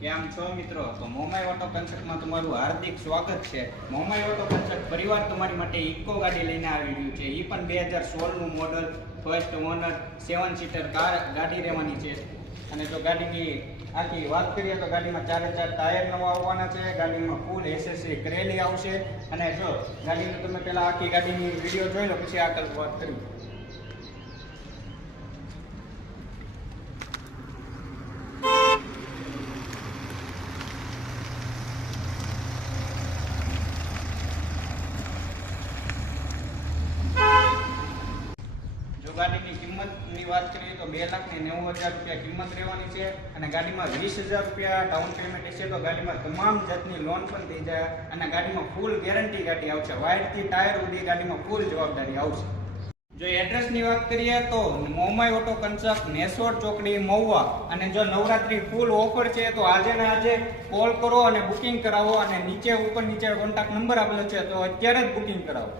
કેમ છો મિત્રો? તો મોમાઈ ઓટો કન્સેપ્ટમાં તમારું હાર્દિક સ્વાગત છે. મોમાઈ ઓટો કન્સેપ્ટ પરિવાર તમારી માટે ઇકો ગાડી લઈને આવી રહ્યું છે. એ પણ 2016નું model, first owner, 7 seater car ગાડી રહેવાની છે. અને જો ગાડીની આખી વાત કરીએ તો ગાડીમાં 4 ટાયર નવા આવવાના છે. ગાડીમાં ફૂલ એસેસરી કરેલી આવશે. અને જો ગાડીને તમે પહેલાં આખી ગાડીની વિડીયો જોઈ લો, પછી આગળ વાત કરી. ગાડીની કિંમતની વાત કરીએ તો 2,90,000 રૂપિયા કિંમત રહેવાની છે. અને ગાડીમાં 20,000 રૂપિયા ડાઉન પેમેન્ટ હશે તો ગાડીમાં તમામ જાતની લોન પણ થઈ જાય. અને ગાડીમાં ફૂલ ગેરંટી ગાડી આવશે. વાઇડથી ટાયર સુધી ગાડીમાં ફૂલ જવાબદારી આવશે. જો એડ્રેસની વાત કરીએ તો મોમાઈ ઓટો કન્સેપ્ટ, નેસોડ ચોકડી, મહુવા. અને જો નવરાત્રી ફૂલ ઓફર છે તો આજે ને આજે કોલ કરો અને બુકિંગ કરાવો. અને નીચે ઉપર નીચે કોન્ટેક્ટ નંબર આપેલો છે તો અત્યારે જ બુકિંગ કરાવો.